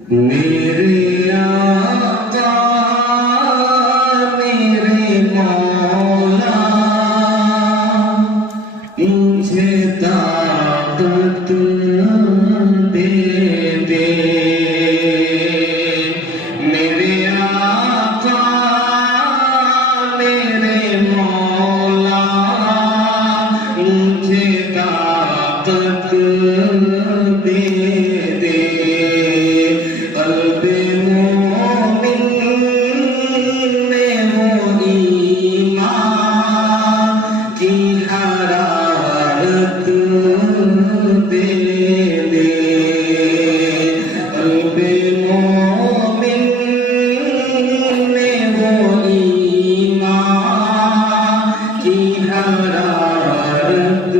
میرے آقا میرے مولا مجھے طاقت دے دے میرے آقا میرے مولا مجھے طاقت دے دے قلب مومن میں وہ ایمان کی حرارت دے دے قلب مومن میں وہ ایمان کی حرارت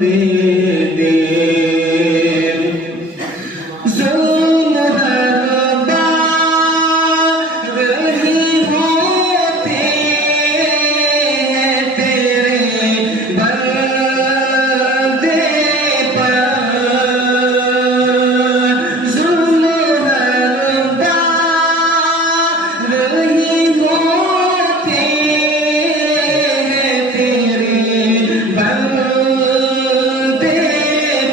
دے دے ظلم ہر بار رہی ہوتے ہیں تیرے بندے پر ظلم ہر بار رہی ہوتے ہیں تیرے بندے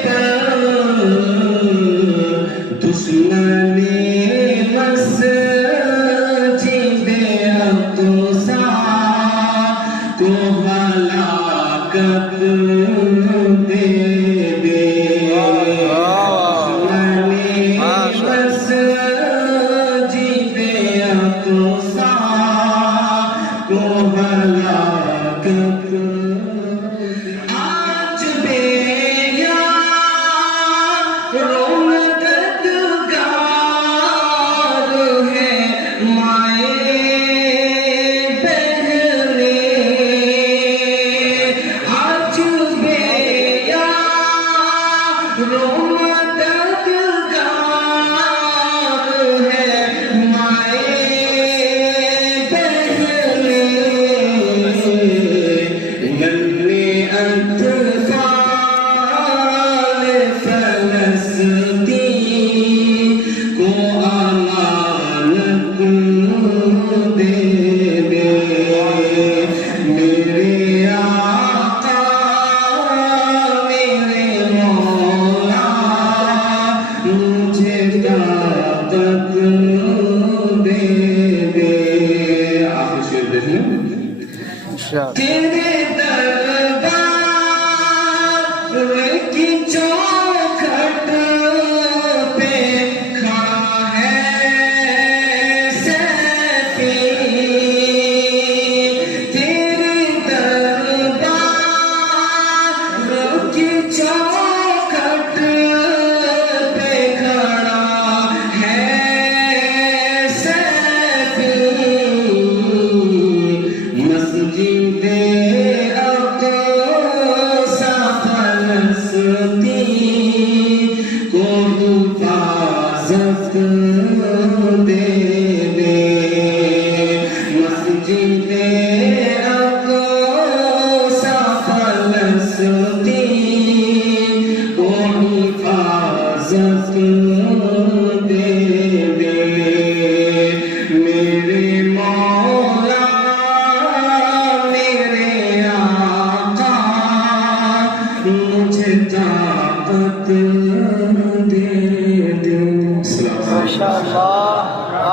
پر دشمنِ مسجد اقصی کو ہلاکت دے دے دشمنِ مسجد اقصی کو ہلاکت آج بے یار رونقدگار ہے مائیں بہنیں آج بے یار رونقدگار ہے مائیں بہنیں ننھے اطفال فلسطین کو امانت دے دے میرے آقا میرے مولا مجھے طاقت دے دے آخر شعر دیکھیں تیرے دربار کی چوکھٹ پہ کھڑا ہے سیفی تیرے دربار کی چوکھٹ پہ کھڑا ہے سیفی مسجد اقصی فلسطین کو حفاظت دے دے مسجد اقصی فلسطین کو حفاظت دے دے میرے مولا میرے آقا مجھے طاقت دے دے ماشاء اللہ